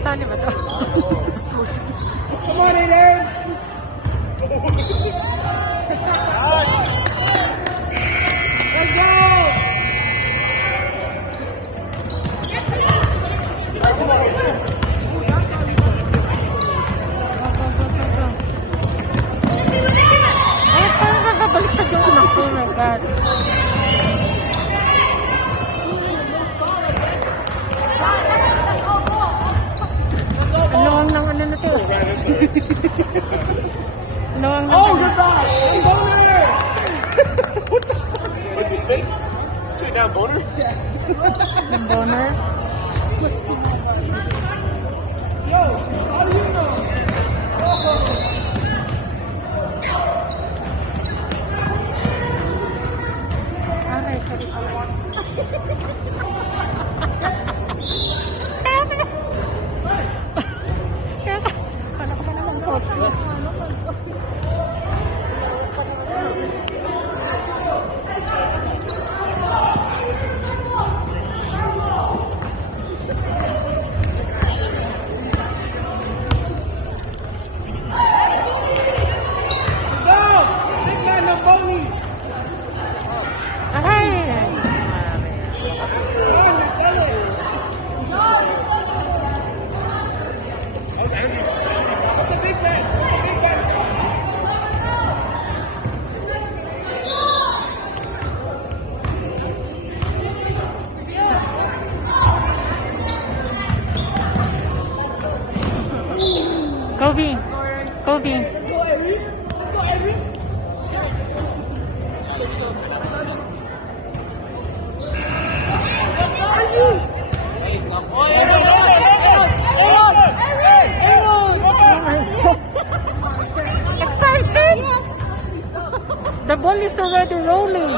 Saan ba ito? Come on, Elaine! Let's go! Ay, parang nakabaliktad yung anak ko. Oh my God. Luwang ng ano na to? Luwang ng Oh, goodbye! Hey, boner! What'd you say? Sit down, boner? ng boner. Yo, how do you know? Okay, sorry pala. Kala ko ba naman kotse? Go! Big man, no bowling! Ay! Kobe! Kobe! Excited! The ball is already rolling.